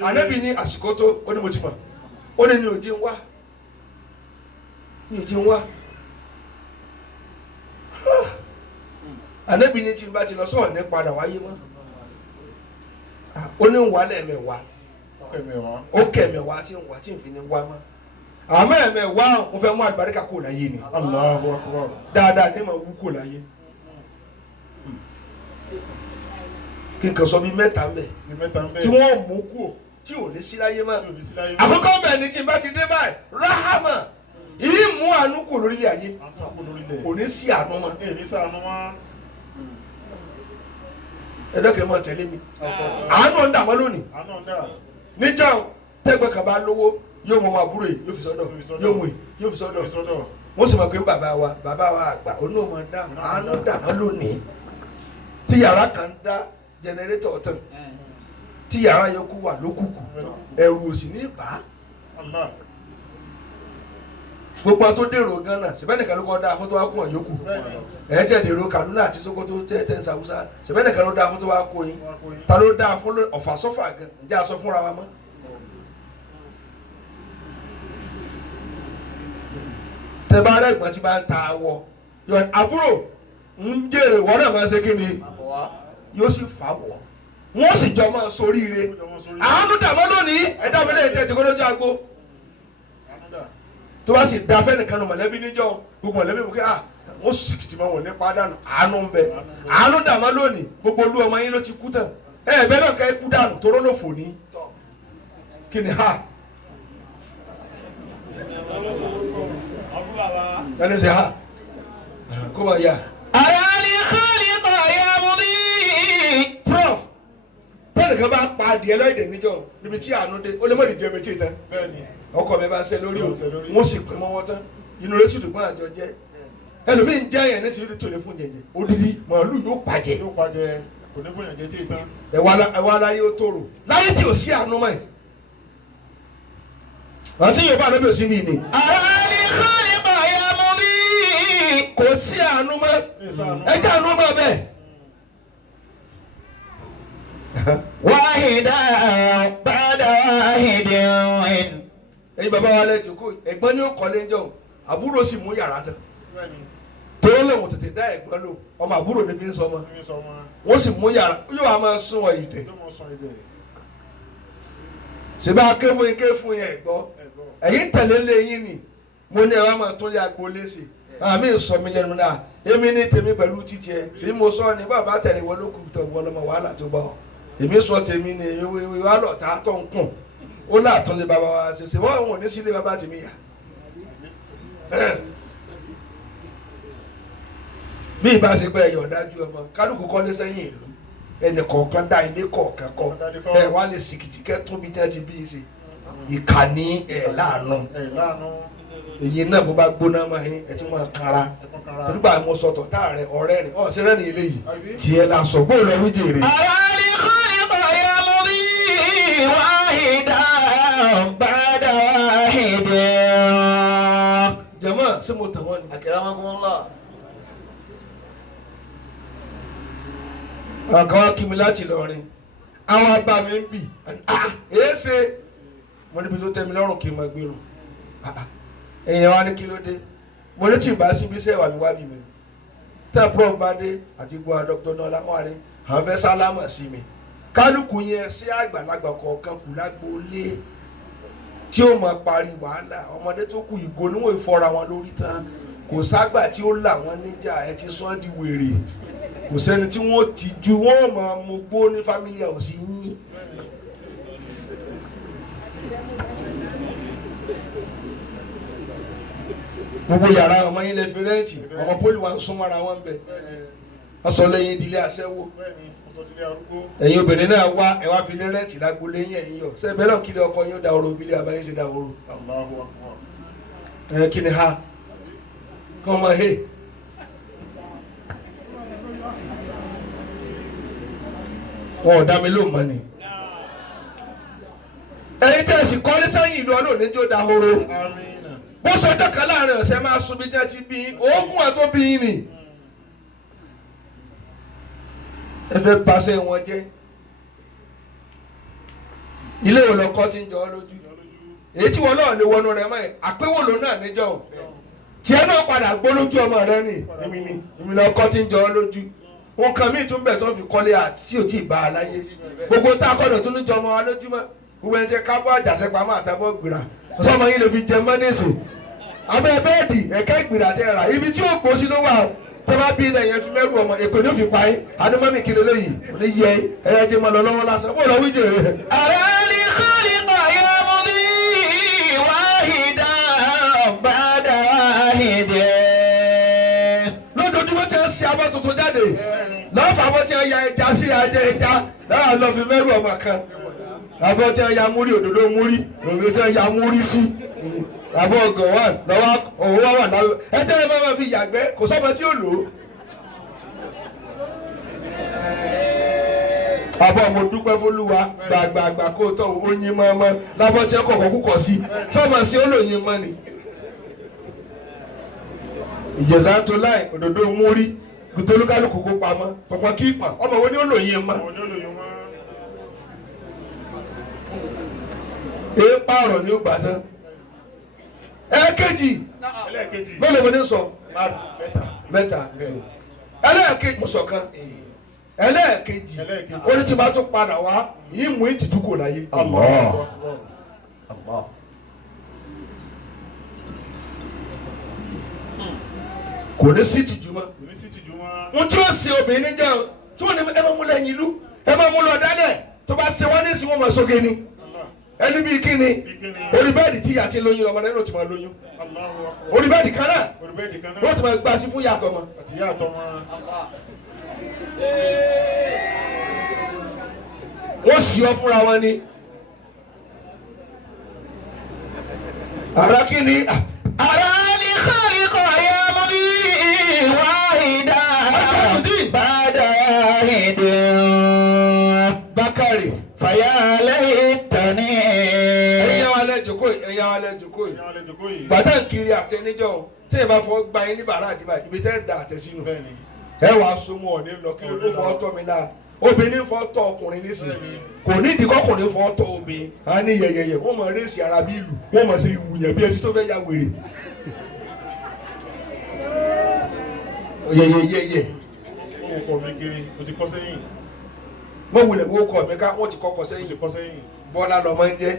Ànábì ní àsìkò tó ó ní mo ti mọ̀ ó ní òjì ń wá ní òjì ń wá Ànábì ní tí n bá ti lọ sọ̀rọ̀ ní padà wáyé mọ́ ó ní ń wá lẹ́ẹ̀mẹ̀wá ó kẹ̀mẹ̀wá tí ń wá tí ń fi ní wá mọ́ àmọ́ ẹ̀mẹ̀wá mo fẹ́ mú àlùbáríkà kó láyé ni dáadáa ní ma wú kó láyé kí n kàn sọ bí mẹ́ta ń bẹ̀ tí wọ́n mú kú tí ò ní sí láyé mọ́ àkọ́kọ́ bẹ̀ ni tí n bá ti dé báyìí ráhámà yìí mú àánú kò lórílẹ̀ ayé kò ní sí àánú mọ́ ẹ̀dọ́kẹ́ mọ̀ tẹ̀lé mi àánú ń dà mọ́ lónìí níjọ́ tẹ́gbẹ́ kan bá lówó yóò mọ àbúrò yìí yóò fi sọ́dọ̀ yóò mú yóò fi sọ́dọ̀ wọ́n sì mọ̀ pé bàbá wa àgbà onóòmọ̀ dá àánú dà mọ́ lónìí tí yàrá kan dá jẹnẹrétọ̀ tán tí yàrá yòókù wà lókùkù ẹ̀rù òsì ní ìbá gbogbo tó dèrò Ghana sẹbẹ́nìkan ló kọ́ da fún tó wá kún ọ̀ yòókù ẹ̀ẹ́jẹ̀ dèrò Kaduna àti Sokoto tẹ́ ń sàwùsá sẹbẹ́nìkan ló da fún tó wá kó yín ta ló da fún Ọ̀fà sọ́fà gan ǹjẹ́ aṣọ fúnra wa mọ́. tẹ́bá rẹ̀ gbọ́n tí bá ń ta awọ àbúrò ń jèrè wọ́n náà máa ṣe kí ni yóò sì fà wọ́ wọ́n sì jọ máa soríire àánú dàmọ́ lónìí ẹ̀dá mi lè tẹ̀ tí kò lójú agbo tó bá sì da fẹ́nìkan nù mọ̀lẹ́bí níjọ́ gbogbo mọ̀lẹ́bí mú kí wọ́n sì ti mọ̀ wọ́n ní pàdánù àánú ń bẹ àánú dàmọ́ lónìí gbogbo olú ọmọ yín ló ti kú tán bẹ́ẹ̀ náà ká ikú dànù tó rọ́nà fò ní kí ni ha ẹni sẹ ha kó máa yá. àyàlí kọ́lì kọ́ ya mú bí. Prof tẹ́nìkan bá pa adìẹ lọ́ọ̀dẹ̀ níjọ́ níbi tí àánú dé ó lè mọ̀ ní jẹ́ méjì tán ọkọ mi bá ṣe lórí o wọ́n sì pín mọ́wọ́ tán inú rẹ̀ sì dùn gbọ́n àjọ jẹ́ ẹlòmíín jẹ́ yẹn ní sìúrù tó lè fún jẹjẹ odidi màálù yóò pàjẹ́ kò ní bóyá jẹ́ tí ì tán. ẹ̀wà aláyé ó tóró láyé tí ò sí àánú mọ́ ẹ̀ àti Yorùbá ló bí òsín mi ni. àyàlí kọ́lì kọ́ ya mú bí. kò sí àánú mọ́ ẹjẹ́ àánú mọ́ bẹ́ẹ̀. wáhìdá bàdà wáhìdì wìn. ẹ̀yin bàbá wa lẹ jókòó ẹ̀gbọ́n ni ó kọ́lé jọ àbúrò sì mú yàrá tán torí lòun tètè dá ẹ̀gbọ́n lò ọmọ àbúrò ní fi ń sọmọ wọ́n sì mú yàrá yóò wá máa sún ọ ìdẹ ṣèbá ké fún yẹn gbọ́ ẹ̀yin tẹ̀lé lẹ́yìn ni mo ní ẹ wá máa tún lé agbo léṣe àmì sọ mi lẹ́nu náà èmi ní tèmi pẹ̀lú títí ẹ tí mo sọ ni bàbá tẹ̀lé wọn ló kù tó wọn lọ́mọ wàhálà tó bá ọ èmi sọ tèmi ni wàá lọ tá tó ń kùn ó láàtún lé bàbá wa ṣẹṣẹ wọn ò ní sílé bàbá tèmi yà bí ìbá ṣe pé ẹyọ ọ̀dájú ọmọ kálukú kọ́lé sẹ́yìn ìlú ẹnì kọ̀ọ̀kan dá ilé kọ̀ọ̀kan kọ́ ẹ wá lè sìkìtì kẹ́tún bí tí wọ́n ti bí i ṣe ìkànnì ẹ̀ láàánú èyí náà bó bá gbóná máa yín ẹ tún máa kanra torí bá mo sọ tọ̀tà rẹ ọ̀rẹ́ rẹ ọ̀ ṣe rẹ́ni eléyìí tiẹ̀ la sọ bó lọ wí jèrè. àyàlí kọ́lì kọ́ ya mú bí. wáhìdá bàdà wáhìdì. jama ṣé mo tàn wọ́n ni. akramakumullah. àkàn wá kí mi láti Ìlọrin àwọn abá mi ń bì èé ṣe mo níbi tó tẹ́ mi lọ́rùn kí n máa gbèrò èèyàn wa ní kí ló dé mo ní tí ì bá síbi iṣẹ́ ìwà mi wá bí mi tẹ́ prof bá dé àti gbọ́ dr nọlá wọn ni àwọn fẹ́ sálámà sí mi kálukú yẹn sí àgbàlagbà kọ̀ọ̀kan kù lágbóolé tí ó máa parí wàhálà ọmọdé tó kù ìgò níwọ̀n ìfọ́ra wọn lórí tán kò ságbà tí ó là wọ́n níjà ẹ ti sọ́ di wèrè kò sẹ́ni tí wọ́n ti ju wọ́n máa mú gbó ní family house yín. gbogbo yàrá ọmọ yín lè fi rẹ́ǹtì ọmọ pólì wa ń sún mọ́ra wọn bẹ̀ wọ́n sọ lẹ́yìn ìdílé aṣẹ́wó ẹ̀yin obìnrin náà wá ẹ̀ wá fi lé rẹ́ǹtì lágbo lẹ́yìn ẹ̀yìn yọ ṣé bẹ́ẹ̀ náà kí lè ọkọ yín ó da oró bílẹ̀ àbáyé ṣe da oró kí ni ha kí wọ́n máa he. wọn ò dá mi lóun mọ́ ni ẹ̀yin tí a sì kọ́ ní sẹ́yìn ìlú ọlọ́ọ̀ni tí ó da horo bó sọ ọjọ́ kan láàrin ọ̀sẹ̀ máa sun bí jẹ́ ti bí oògùn ẹ̀ tó bí yín ni ẹ fẹ́ pàṣẹ wọn jẹ́ ilé wo lọkọ tí ń jọ ọ lójú èyí tí wọn náà lè wọnú rẹ mọ́ ẹ̀ àpéwò ló náà níjọ́ tiẹ̀ náà padà gbólójú ọmọ rẹ ni èmi lọkọ tí ń jọ ọ lójú wọn kàn mí tún bẹ̀ tó fi kọ́lé àti tí ò tí ì bá a láyé gbogbo tá a kọ́dọ̀ tó ní jọ ọmọ wa lójúmọ́ gbogbo ẹni tí kábọ̀ àjàsẹ́pamọ́ àtàbọ̀ gbìrà ọ̀sọ́mọ yìí lè fi jẹ mọ́nìsì abẹ́ bẹ́ẹ̀dì ẹ̀kẹ́ ìgbìrà tẹ́ ra ibi tí ó gbó sí ló wà ó tẹ́ bá bí ilẹ̀ yẹn fi mẹ́rù ọmọ èpè ní ó fi pa yín adúmọ́mì kí lélẹ́yìí ò ní yẹ ẹ̀yẹ jẹ́ mọ́ lọ lọ́wọ́ lásán fún ọ̀rọ̀ wíjì rẹ̀. أراني خالق يمضي واحدا بعد واحد. lójoojúmọ́ tí wọ́n ṣe abọ́ tuntun jáde lọ́ọ̀fà abọ́ tí wọ́n ya ẹja sí ajẹ́ ẹja náà lọ́ fi mẹ́rù ọmọ kan abọ́ tí wọ́n ya múrí òdòdó múrí òdòdó tí wọ́n ya múrí sí abọ́ gọ̀wọ́n lọ́wọ́ òun wà wà lábẹ́ ẹjẹ́ ẹ máa fi yàgbẹ́ kò sọ́mọ tí ó lò ó. àbọ̀ mo dúpẹ́ fólúwa gbàgbàgbà kó tọ̀ oyin mọ́ọ́mọ́ lábọ́ tí wọ́n kọ̀ọ̀kan kúkọ̀ sí sọ́mọ sí ó lòyin mọ́ ni. ìjẹ̀sà tó láì òdòdó múrí gbùtólúkálùkù kó pamọ́ pọ̀pọ̀ kí pọ̀ ọmọ wo ni ó lòyin mọ́. èé pààrọ̀ ni ó gbà tán. ẹ̀ẹ́kejì mélòó mo ní sọ mẹ́ta ẹlẹ́ẹ̀kejì mo sọ kan ẹlẹ́ẹ̀kejì ó ní tí bá tún padà wá yìí mú ìtìjú kò láyé. kò ní sí ìtìjú mọ́ n tí ó ṣe obìnrin jẹun tí wọ́n ní ẹ máa mú lẹ́yìn ìlú ẹ máa mú lọ dálẹ̀ tó bá ṣe wọ́n ní ìsìn wọn máa sóge ni ẹni bíi kíni orí bẹ́ẹ̀dì tí yàtí lóyún ọmọdé náà ti máa lóyún orí bẹ́ẹ̀dì kan náà wọ́n ti máa gbà sí fún yàtọ̀ mọ́. wọ́n sì ọ́ fúnra wọn ni ara kíni أراني خالق يمضي واحدا بعد واحد. Bákàrè فيا ليتني. ẹ̀yà wa lẹ́jọ̀kọ́ yìí bàtà kiri àtẹnijọ́ tí ẹ bá fọ gba yín ní bàrà àdìbà ibi tẹ́ da àtẹ sínú ẹ wàá sọmọ ọ ní lọ kí ló fọ tọ́ mi la obìnrin fọ tọ́ ọkùnrin nísìnyí kò ní ìdí kọkùnrin fọ tọ́ obìnrin á ní yẹyẹyẹ wọ́n mọ̀ rẹ́sì ara bí ìlú wọ́n mọ̀ sí ìwùyàn bí ẹsí tó fẹ́ ya wèrè yẹyẹyẹyẹ. wọ́n wulẹ̀ wọ́n kọ́ mi ká wọ́n ti kọ́kọ́ sẹ́yìn bọ́lá lọ́mọ ń jẹ́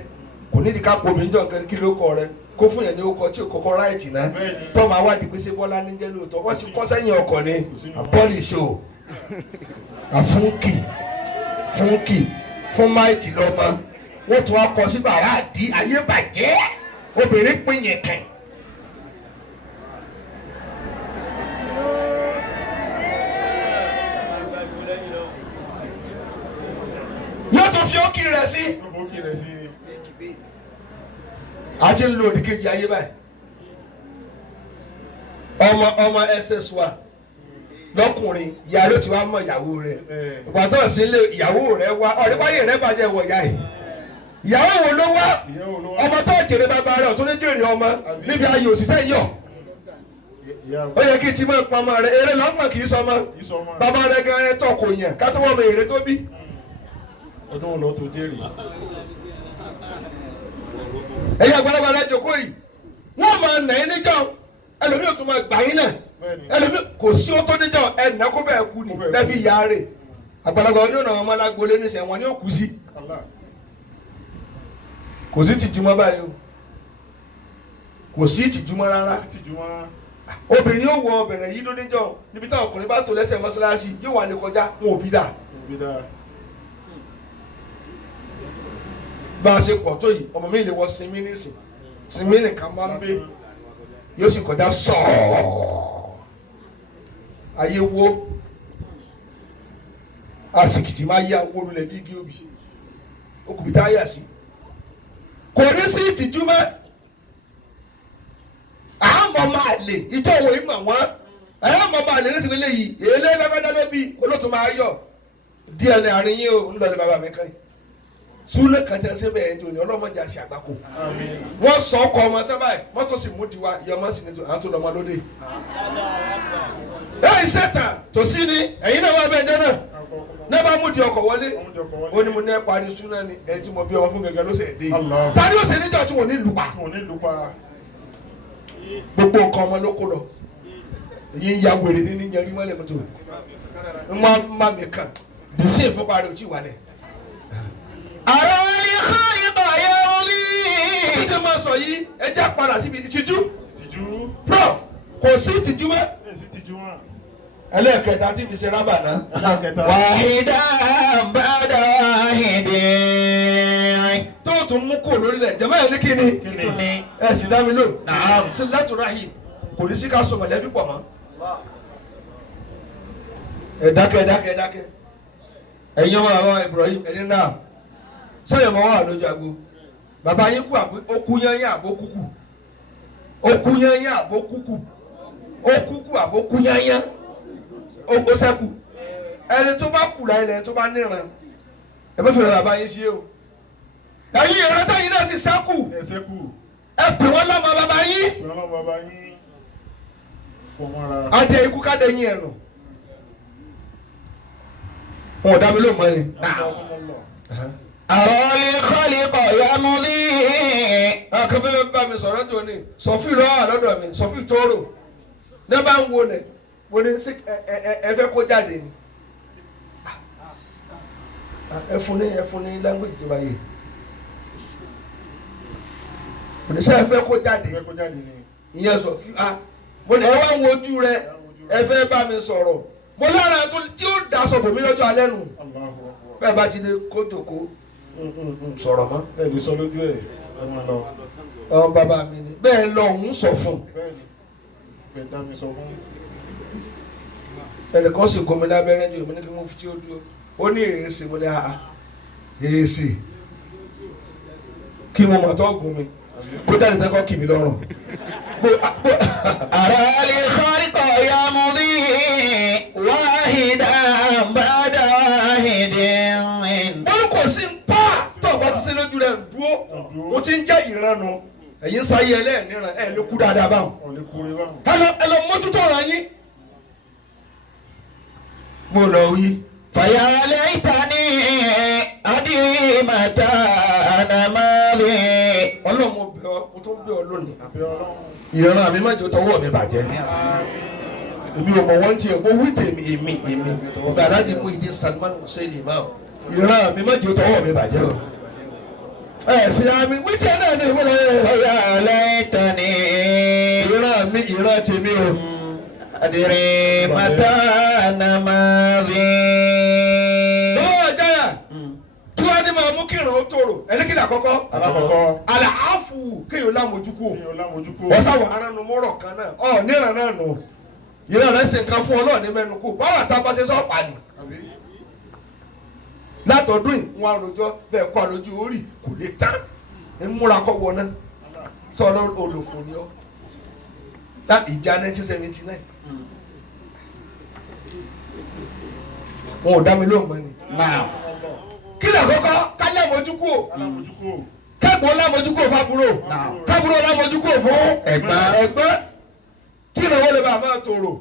kò ní ìdí ká pọ̀ mí jọ̀ nǹkan kí ló kọ rẹ kó fún yẹn ní orúkọ tí kọ́kọ́ ráìtì náà tọ́ máa wá di pé ṣé bọ́lá ní jẹ́ lóòótọ́ wọ́n ti kọ́ sẹ́yìn ọkọ̀ ni àbọ́lì ṣò àfúnkì fún máìtì lọ́mọ wọ́n tún wá kọ sí bàrà àdí ayé bàjẹ́ obìnrin pín yẹn kàn. yóò tún fi ókì rẹ̀ sí. a ti ń lo òdìkejì ayé báyìí ọmọ ss1 lọkùnrin ìyá ló ti wá mọ ìyàwó rẹ̀ ìgbà tó sí ilé ìyàwó rẹ̀ wá ọ̀rẹ́báyé rẹ̀ bàjẹ́ wọ̀ ìyá yìí ìyàwó wo ló wá ọmọ tó jèrè bàbá rẹ̀ ọ̀tún ní jèrè ọmọ níbi ayé òṣìṣẹ́ yọ̀ ó yẹ kí n ti máa pa ọmọ rẹ̀ eré lọ́pọ̀ kì í sọmọ bàbá rẹ̀ gan-an tọ̀ kò yàn ká tó wọ́n mọ èrè tó bí. ọdún wo lọ tó jèrè. ẹ̀yin àgbàlagbà rẹ̀ jókòó yìí wọ́n máa nà ẹ́ níjọ́ ẹlòmíì ò tún máa gbà yín náà ẹlòmíì kò sí ó tó níjọ́ ẹnà kó fẹ́ kú ni lẹ́fí ìyá rẹ̀ àgbàlagbà wọn ní ọ̀nà ọmọ alágbólé níṣẹ́ wọn ni ó kú sí kò sí tìjúmọ́ báyìí o kò sí tìjúmọ́ rárá obìnrin yóò wọ ọbẹ̀rẹ̀ yìí lóníjọ́ níbi táwọn ọkùnrin bá tó lẹ́sẹ̀ mọ́ṣáláṣí yóò wà lè kọjá wọn ò bí dà. bá a ṣe pọ̀ tó yìí ọmọ mi lè wọ sinmi nísìn sinmi nìkan máa ń gbé yóò sì kọjá sọ̀ọ́ ayé wo àsìkìtì máa yá owó lulẹ̀ bí igi òbí okùnrin tá a yà sí kò ní sí ìtìjú mọ́ àmọ́ máa lè ìjọ wo ìmọ̀ wọn àmọ́ máa lè nísìnyí léyìí èlé bẹ́ẹ̀ bí olóòtú máa yọ díẹ̀ ní àárín yín o ńlọrọ̀ bàbá mi kàn yìí súnlẹ̀ kan tí a ṣe bẹ́ẹ̀ jò ní ọlọ́mọdé àṣẹ àgbákò wọ́n sọ ọkọ̀ ọmọ tẹ́ báyìí mọ́tò sì mú diwa ìyọmọ sì ní tó àwọn tó lọ́mọ lóde. ẹ ìṣẹ́ta tòsí ni ẹ̀yin náà wà bẹ́ẹ̀ jẹ́ náà náà bá mú di ọkọ̀ wọlé ó ní mo ní ẹ parí súná ni ẹ tí mo bí ọmọ fún gẹ́gẹ́ ló ṣe dé tani ó ṣe níjọ́ tí wọ́n ní lùpà gbogbo nǹkan ọmọ ló kó lọ yìí ń ya wèrè ní yẹrí mọ́lẹ̀ mọ́tò má mi kàn bùsí ìfúnpá rẹ̀ ò tí ì wálẹ̀. أراني خالق يومي. Ìdí máa sọ yìí ẹ jẹ́ padà síbi ìtìjú. Prof kò sí ìtìjú mọ́. Ẹlẹ́ẹ̀kẹta tí fi ṣe rábà náà. واحدا بعد واحد. Tó tún mú kó lórílẹ̀ jẹ́mọ́ ẹ̀ ní kíni. Ẹ sì dá mi lò. Sí látòráhì kò ní sí ká sọ mọ̀lẹ́bí pọ̀ mọ́. Ẹ dákẹ́. Ẹ̀yin ọmọ àwọn Ibrahim ẹni náà. Sọ́yìn ọmọ wa lójú agbo. Bàbá yín kú ó kú yányán àbó kúkú. Ó kú yányán àbó kúkú. Ó kúkú àbó kú yányán. Ó sẹ́kù. Ẹni tó bá kù láyé lẹ́yìn tó bá níran. Ẹ bá fẹ́ràn bàbá yín sí o. Ẹ̀yin ìrántá yín náà sì sẹ́kù. Ẹ pè wọ́n lọ́mọ bàbá yín. Adé ikú ká dé yín ẹ̀nù. Wọn ò dá mi lóhùn mọ́ ni. أراني خالق يومي. Akẹ́fẹ́ bá mi sọ̀rọ̀ jọ ni sọ̀fì lọ́wọ́ àlọ́dọ̀ mi sọ̀fì tóóró ní bá ń wo lẹ̀ wo ni ẹ fẹ́ kó jáde ni ẹ fún ní language tó bá yẹ oníṣẹ́ ẹ fẹ́ kó jáde ìyẹn sọ̀fì mo ní ẹ wá ń wojú rẹ ẹ fẹ́ bá mi sọ̀rọ̀ mo lára tí ó dà sọ̀bọ̀ mi lọ́jọ́ alẹ́ nù bẹ́ẹ̀ bá ti ní kó jòkó sọ̀rọ̀ mọ́. ẹ lè sọ lójú ẹ máa lọ. ọ bàbá mi ni bẹ́ẹ̀ lọ òun sọ fún. bẹ́ẹ̀ dá mi sọ fún. ẹnìkan sì gómìnà abẹ́rẹ́ ní òmìnira kí wọ́n fi tí ó dúró ó ní èsì mo ní àá èsì kí wọ́n mọ̀ tó gùn mi kó jáde tẹ́kọ̀ kì mí lọ́rùn. أراني خالق يومي. واحدا بعد واحد. wọ́n kò sí pa tó ọba ti ṣe lójú rẹ̀ dúró o ti ń jẹ́ ìranu ẹ̀yin sáyé ẹlẹ́ẹ̀níran ẹ̀ ló kú dáadáa báwọn. ẹ lọ mójútó ọ̀rọ̀ yín. mo lọ wí. فيا ليتني أدري متى أنا مالي. Ọlọ́run mo bẹ̀ ọ́ mo tún bẹ̀ ọ́ lónìí. ìran mi má jẹ́ tọwọ́ mi bàjẹ́. èmi ò mọ̀ wọ́n ti ẹ̀ kó wí tèmi èmi ọ̀gá aláàjì mú ìdí Salman Hussein Imam. ìran mi má jẹ́ tọwọ́ mi bàjẹ́ o. ẹ ṣe àmì wí tí ẹ náà ní ìwúlẹ̀. فيا ليتني ìran tèmi o. أدري متى أنا مالي. lọ́wọ́ ọ̀jáyà kí wọ́n ní máa mú kí ìràn ó tòrò ẹ̀lẹ́kìlẹ̀ àkọ́kọ́. àlà áfù kéèyàn lámójúkú wọ́n sáwọ̀ aránu mọ́rọ̀ kan náà ọ̀ níran náà nù ìran rẹ̀ ṣe nǹkan fún ọlọ́ọ̀ni mẹ́nu kù báwa tá a bá ṣe sọ́ọ̀pá ni. látọ̀dún yìí wọn àròjọ bẹ́ẹ̀ kọ́ àròjù orí kò lè tán ń múra kọ́ wọ náà sọ̀rọ̀ olùfò ni ọ́ láti ìjà 1979 wọn ò dá mi lóhùn mọ́ ni. kí lè kọ́kọ́ ká lámójúkú o kẹ́gbọ́n lámójúkú o fábúrò kábúrò lámójúkú o fún ẹ̀gbọ́n kí lè wọlé bá a máa tòrò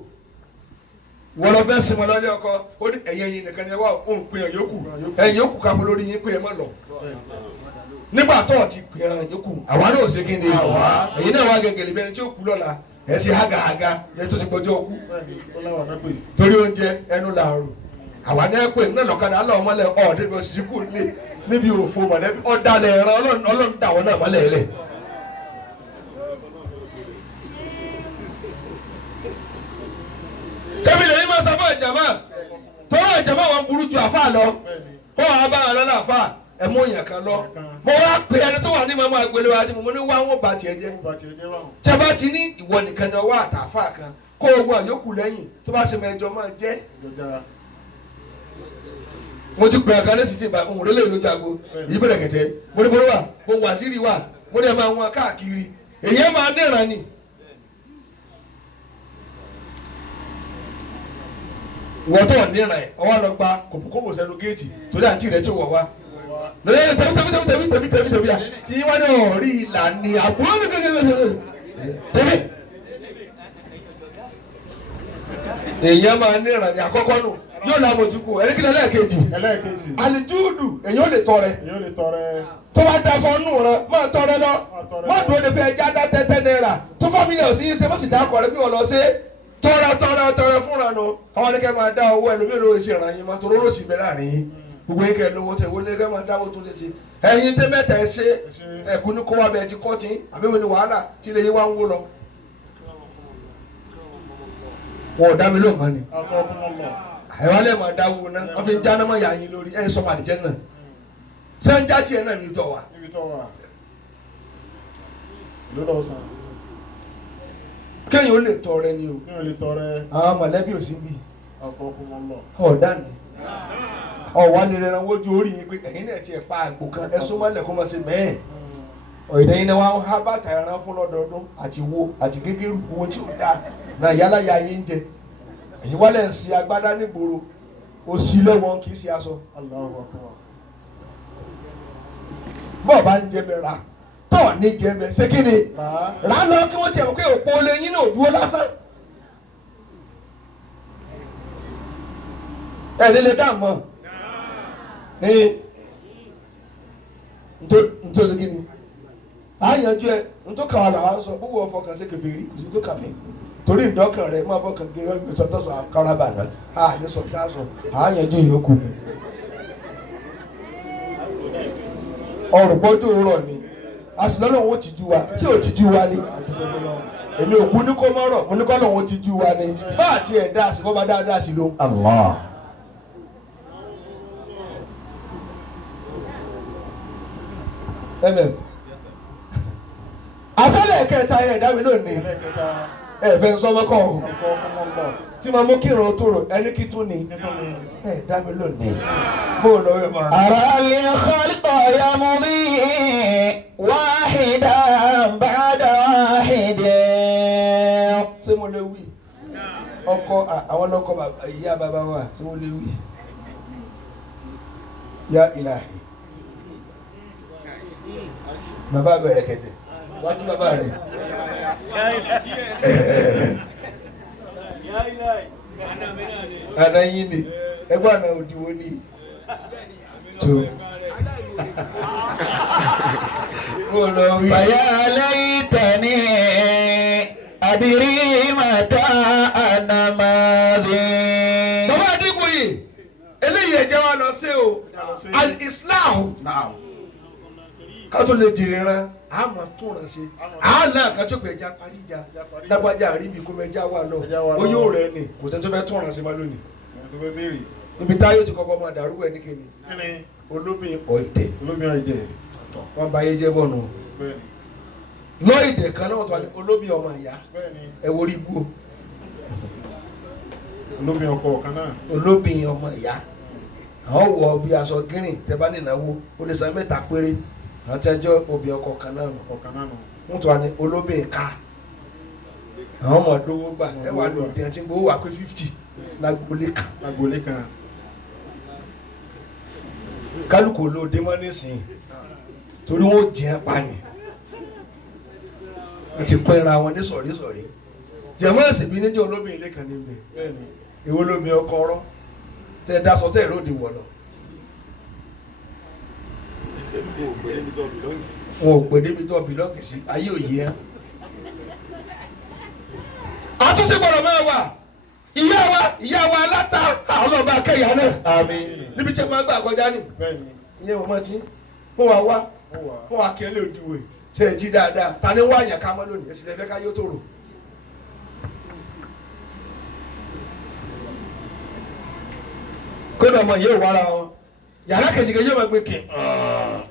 wọ́n lọ fẹ́ sinmi lọ́lé ọkọ ó ní ẹ̀yìn ẹ̀yìn nìkan ni ẹ wá òun pè é yòókù ẹ̀yìn yòókù ká mọ lórí yín pé ẹ má lọ nígbà tó ti pè é yòókù àwa náà ò ṣe kí ni ẹ̀yìn náà wá gẹ́gẹ́ lébẹ́ni tí ó kú lọ́la ẹ̀ ṣe hágàhágà ẹ̀ tó ti gbọ́jọ́ òkú torí oúnjẹ ẹnu làárọ̀ àwa náà pè ní lọ́kadà aláwọ̀ mọ́lẹ̀ ọ̀ọ́dẹ́ bí ọ̀sìn kù níbi òfò mọ̀lẹ́bí ọ̀dàlẹ̀ ẹ̀ràn ọlọ́run dàwọn náà mọ́lẹ̀ ẹ̀lẹ̀. kébìlì yìí máa sọ fún ìjàmá tọ́wọ́ ìjàmá wọn burú ju àfa lọ wọ́n wá bá wọn lọ́nà àfa ẹ̀mú èèyàn kan lọ mo wá pè ẹni tó wà ní mọ́mọ́ àgbélé wa tí mo ní wá wọn bá tiẹ̀ jẹ́ tí a bá ti ní ìwọ nìkan ni ọwọ́ àtàfà kan kó o gbọ́ àyókù lẹ́yìn tó bá ṣe mẹ́jọ máa jẹ́ mo ti pè é kan ní títí ìbá òun lélẹ̀ lójú àgbo yìí bẹ̀rẹ̀ kẹ̀tẹ́ mo ní bọ́lá wà mo wà sírí wà mo ní ẹ máa wọn káàkiri èyí ẹ máa níran ni. ìwọ tó níran ẹ ọwọ́ lọ gba kòkòkò sẹ́nu géètì torí àǹtí rẹ tí wọ̀ wá lóye tẹ̀mí à tí wọ́n ní ọ̀rí ìlànà àbúrò ní kékeré tẹ̀mí. èyí ẹ máa níran ni àkọ́kọ́ nù yóò la mojúkú ẹ̀ríkìlẹ̀ lẹ́ẹ̀kejì ẹlẹ́ẹ̀kejì àlìjúùdù èyí ò lè tọrẹ èyí ò lè tọrẹ tó bá da fún ọnù rẹ máa tọrẹ lọ má dúró de pé ẹja dá tẹ́tẹ́ náírà tó fámìlì ọ̀sìn yìí ṣe mọ́ sì dá kọ̀ rẹ bí wọ́n lọ ṣe tọrẹ fúnra nù àwọn ẹni kẹ́ máa dá owó ẹlòmíràn lórí ṣe ìrànyìn máa tó róró sí bẹ́ẹ̀ láàrin yín gbogbo yín kẹ́ lówó tẹ̀ wọlé kẹ́ máa dáwó tó lé ṣe ẹ̀yin tẹ́ mẹ́ta ẹ ṣe ẹ̀kú ní kó wá bẹ́ẹ̀ ti kọ́ tí àbí wọn ni wàhálà tí ilé yín wá ń wó lọ. wọn ò dá mi lóhùn mọ́ ni ẹ wá lẹ́ẹ̀ máa dáwó ná wọ́n fi jáná mọ́ yà yín lórí ẹ̀ sọ́mọ àdìjẹ́ náà ṣé ń já tiẹ̀ náà ní tọ́ wa. kéèyàn ó lè tọrẹ ni o àwọn mọ̀lẹ́bí ò sí bí ọ̀dà ni ọ̀wá lè rẹran wójú orí yín pé ẹ̀yin náà tiẹ̀ pa àgbò kan ẹ súnmọ́ lẹ̀ kó máa ṣe mẹ́ẹ̀ ọ̀yẹ̀dẹ̀ yín náà wá ń há bàtà ẹran fún lọ́dọọdún àti wo àti gégérù owó tí ò dáa náà yálà ya yín jẹ ẹ̀yin wálẹ̀ ń si agbádá nígboro ó sì lẹ́wọ̀n kì í ṣe aṣọ bọ́ọ̀ bá ń jẹ bẹ́ẹ̀ ra tọ́ ní jẹ bẹ́ẹ̀ ṣé kí ni rà lọ kí wọ́n tiẹ̀ mọ̀ pé òpó olè yín náà dúró lásán ẹ̀ nílé dá mọ́ ntọ́ kí ni àyànjú ẹ ntọ́ kàwá làwọn sọ gbogbo ọ̀fọ̀ kan ṣe kẹfẹ́ rí kò sí tó kà mí torí ìdọ́kàn rẹ máa fọkàn gbé ọgbẹ́ sọtọ́sọ àkàràbà náà àní sọ ká sọ àyànjú ìyókù mi ọrùn gbọ́dọ̀ rọ̀ ni a sì lọ́nà òun ti ju wa tí ò ti ju wa ni èmi ò kú ní kó mọ́rọ̀ mo ní kọ́ lọ́wọ́ ti ju wa ni tí bá àti ẹ̀ dá sí kó bá dáadáa sí ló. Allah. asálẹ̀ kẹta yẹn ìdáwí lónìí ẹ̀fẹ̀ sọmọkọ̀ tí mo mú kírun tó rò ẹni kí tún ni ìdáwí lónìí bó lọ yẹ máa. ara lè kọ́lọ́ ya mú rí wáhídà bàdà wáhídà. ṣé mo lè wí ọkọ àwọn ọkọ ìyá bàbá wa ṣé mo lè wí ya ilahi bàbá bẹ̀rẹ̀ kẹtẹ wá kí bàbá rẹ̀ àná yín ni ẹgbẹ́ àná òdiwọ́ ni tó mo lọ wí. fàyà lẹ́yìn tẹ̀lé àdìrí màtá ànàmàdé. bàbá àdínkù yìí eléyìí ẹ̀jẹ̀ wa lọ sí o al-islam ká tó lè jèrè rán a máa tún ràn sí àhàlà àkàtúntò pé ẹja parí ìjà lágbájá àríbi kó mẹja wà lọ oyún rẹ ni kò sẹ́ni tó fẹ́ tún ràn sí ma lónìí níbi táyọ̀ ti kọ́kọ́ máa dàrú ẹ̀ níkẹ́ni olóbìn ọ̀ìdẹ̀ wọn bá yé jẹ́ bọ́ọ̀nù lọ́ìdẹ̀ kan náà wọ́n tó wà ní olóbìn ọmọ ìyá ẹ̀ wọ́n rí ibú o olóbìn ọkọ kan náà olóbìn ọmọ ìyá àwọn wọ bí aṣọ gírìn tẹ bá nìnáwó ó lè san mẹ́ta péré àwọn tí a jẹ́ obì ọkọ kan náà nù wọ́n tó wà ní olóbìn ká àwọn ọmọ ìdówó gbà ẹ wà lò dé ẹtí gbowó wà pé 50 lágbolé kan kálukú olóde mọ́ nísìnyí torí wọn ò jẹ́ pani wọ́n ti pín ra wọn ní sọ̀rí jẹ̀mọ́ ẹ̀sìn bí níjẹ́ olóbìn ilé kan níbẹ̀ ìwọ olóbìn ọkọ ọ̀rọ̀ tẹ dasọ tẹ ìró di wọlọ wọn ò pè débi tó bìlọ́ọ̀kì sí ayé òye ẹ. àtúnṣe gbọ́dọ̀ máa wà ìyá wa aláta àwọn ọba akẹyà náà àmín níbi tí wọn gbà kọjá ní ìyẹn wọn ti wọn wá wọn wá kẹlẹ òdiwẹ ṣe é jí dáadáa ta ni wọn àyàn ká mọ lónìí èsì lẹfẹ ká yóò tó rò. kódà ọmọ yìí ò wára wọn yàrá kejìkejì yóò máa gbé kí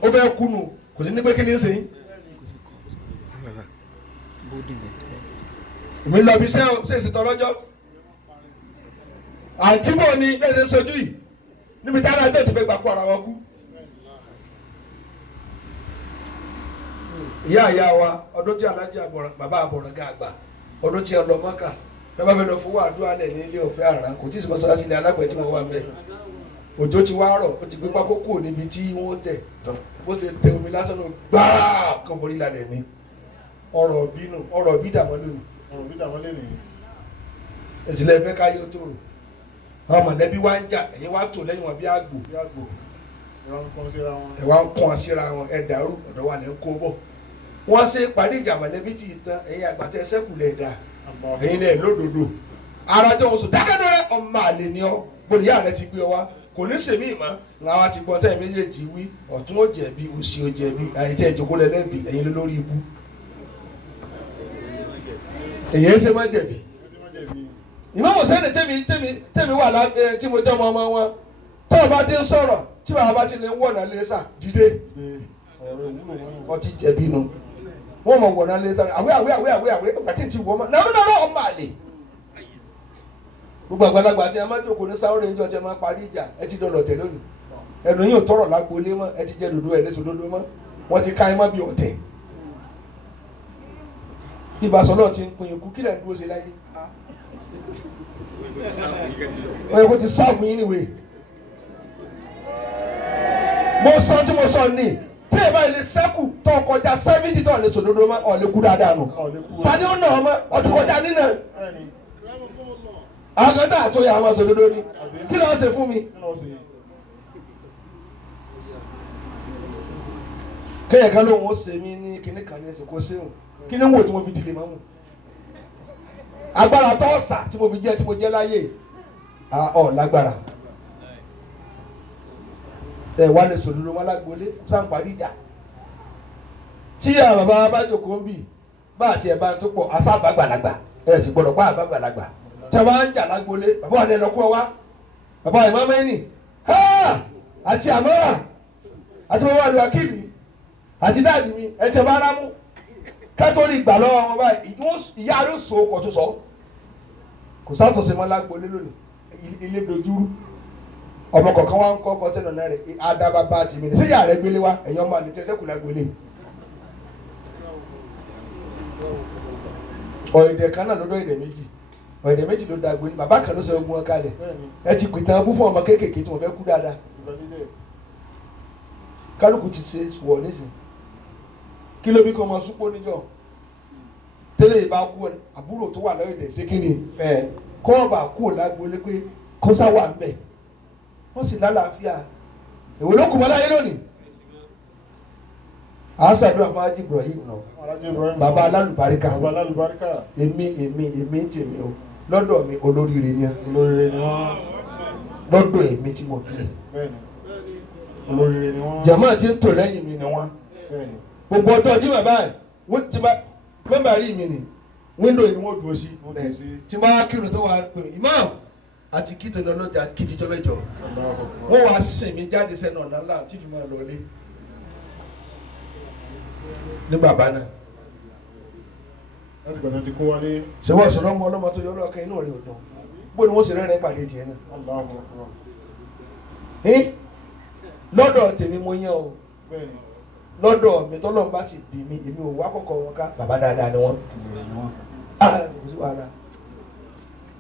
ó fẹ́ kúnnù kò sí ní pé kí ni ń sèyí. èmi lọ bí sẹ́ẹ̀sì tọ́lọ́jọ́ àǹtí bò ní bẹ́ẹ̀ ṣe ń sojú yìí níbi tí aláǹdẹ̀ tó fẹ́ gbà kó ara wọn kú. ìyá wa ọdún tí alájí bàbá àbọ̀rọ̀gá àgbà ọdún tí a lọ mọ́kà bẹ́ẹ̀ bá fẹ́ lọ fowó àdúrà lẹ̀ ní ilé ọ̀fẹ́ àrà kò tí ì sì mọ́sálásí ilé alápẹ̀ tí wọ́n wà mẹ́ òjò ti wá rọ̀ ó ti gbé pákó kúrò níbi tí wọ́n tẹ̀ bó ṣe tẹ omi lásán ló gbáà kan forí lálẹ́ ní ọ̀rọ̀ bí dàmọ́ lónìí ìsìlẹ̀ ẹ̀fẹ́ ká yóò tó rò àwọn mọ̀lẹ́bí wá ń jà ẹ̀yin wá tò lẹ́yìn wọn bí àgbò bí àgbò ìwà ń kọ́ síra wọn. ẹ̀ wá ń kàn síra wọn ẹ̀ dàrú ọ̀dọ̀ wa lẹ́ ń kó bọ̀ wọ́n ṣe parí ìjà mọ̀lẹ́bí tí ì tán ẹ̀yin àgbàtẹ́ ṣẹ́kù lẹ̀ dà ẹ̀yin lẹ̀ lódodo arajọ́ oṣù dákẹ́dọ́rẹ́ ọmọ àlè ni ọ bòlíyà rẹ ti gbé ọ wá kò ní sèmí ìmọ̀ làwọn ti gbọ́n tẹ́ méjèèjì wí ọ̀tún ó jẹ̀bi òsì ó jẹ̀bi àyètẹ́ ìjókòó lẹ́lẹ́bi ẹ̀yin lórí ibú èyí ẹ ṣe má jẹ̀bi Imam sẹ́ni tẹ́mi wà lábẹ́ tí mo jẹ́ ọmọ wọn tó o bá ti ń sọ̀rọ̀ tí bàbá bá ti lè ń wọ̀nà lẹ́sà dìde ọtí jẹ̀bi nu wọ́n mọ̀ wọ̀nà lẹ́sà àwẹ́ ọgbà tí ń ti wọ́ mọ́ nàró ọmọ àlè gbogbo àgbàlagbà tí a máa jókòó ní sáwọ́rẹ́ ìjọ tí a máa parí ìjà ẹ ti dọ̀lọ̀ tẹ̀ lónìí ẹnu yìí ò tọrọ lágboolé mọ́ ẹ ti jẹ dòdò ẹ lẹ́sọ̀ dòdò mọ́ wọ́n ti ká ẹ mọ́ bí ọ̀tẹ̀ ìbáṣọ náà ti ń pin ikú kílẹ̀ ń dúró sí láyé wọ́n yẹ kó ti sáàbù yín níwèé mo sọ tí mo sọ ní tí ẹ bá ilé sẹ́kù tó kọjá 70 tó lè sòdodo mọ́ ọ̀ lè kú dáadáa nù tani ó nà ọmọ ọtún kọjá nínà àwọn kan tá a tó yà àwọn sòdodo ni kí ló ń ṣe fún mi kéèyàn kan lóun ó ṣe mí ní kinní kan ní ẹsẹ̀ kó ṣéun kí ni ń wò tí mo fi dìlé mọ́mù agbára tó ọ̀sà tí mo fi jẹ́ tí mo jẹ́ láyé ọ̀ lágbára ẹ wà lè sòdodo wọn lágbólé sáǹparí ìjà tí àwọn bàbá bá jókòó ń bì bá àti ẹ̀ bá ń tó pọ̀ àṣà àbágbàlagbà ẹ̀ sì gbọ́dọ̀ pa àbágbàlagbà tí a bá ń jà lágbólé bàbá wà ní ẹnìkú ọ wá bàbá Imam àti àmọ́ra àti bàbá àlùwà kìlì àti dáàbì mi ẹ̀ tẹ̀ bá rámú kátólì gbà lọ́wọ́ wọn báyìí ìyá rẹ̀ sọ ọkọ̀ tó sọ kò sátúnṣe mọ́ lágbólé lónìí ilé dojúrú ọmọ kọ̀ọ̀kan wá ń kọ́ ọkọ̀ tẹ́lẹ̀ náà rẹ̀ adábàbà tìmí ní síyà rẹ̀ gbélé wá ẹ̀yàn ọmọ àlè tẹ́sẹ̀ kù lágbólé ọ̀ẹ̀dẹ̀ kan náà lọ́dọ̀ ọ̀ẹ̀dẹ̀ méjì ló dàgbé ní bàbá kan ló sọ ogun wọn kalẹ̀ ẹ ti pìtàn bú fún ọmọ kéékèèké tí wọ́n fẹ́ kú dáadáa kálukú ti ṣe wọ̀ nísìn kí ló bí kò mọ súpó níjọ tẹ́lẹ̀ yìí bá kú àbúrò tó wà lọ́ọ̀dẹ̀ ṣé kí ni fẹ́ kọ́ ọ̀bà kú lágbólé pé kó sá wà ń bẹ̀ wọ́n sì lálàáfíà èwo ló kù mọ́ láyé lónìí à ń ṣàdúrà fún Haji Ibrahim náà bàbá alálùbáríkà èmi tèmi o lọ́dọ̀ mi olóríire ni lọ́dọ̀ èmi tí mo bí jàmáà tí ń tò lẹ́yìn mi ni wọ́n gbogbo ọjọ́ ọdún bàbá ẹ̀ wọ́n ti bá mẹ́mbà rí mi ni wíńdò ni wọ́n dúró sí tí wọ́n á kírun tó wà pé Imam àti kìtò ní ọlọ́jà kìtìjọ́ mẹ́jọ wọ́n wá sìn mí jáde sẹ́nu ọ̀nà ńlá tí fi máa lọlé ní bàbá náà láti gbàdá ti kó wálé. ṣé wọ́n sọ̀rọ̀ ọmọ ọlọ́mọ tó yọ ọlọ́ọ̀kan inú rẹ̀ ò dùn bó ni wọ́n ṣe rẹ́rìn pàdé tiẹ̀ náà. lọ́dọ̀ tèmi mo yàn o lọ́dọ̀ mi tọ́lọ́run bá sì bí mi èmi ò wá kọ̀kọ́ wọn ká bàbá dáadáa ni wọ́n. kò sí wàhálà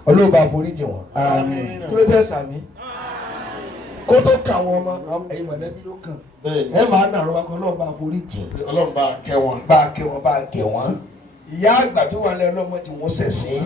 Ọlọ́run bá foríjì wọn. kí ló dé sàmí kó tó kà wọn ọmọ ẹ̀yin mọ̀lẹ́bí ló kàn ẹ máa nàró wa kọ́ Ọlọ́run bá foríjì. Ọlọ́run bá kẹ́ wọn. bá kẹ́ wọn ìyá àgbà tó wà lẹ́yìn ọlọ́mọ tí wọ́n ṣẹ̀sìn.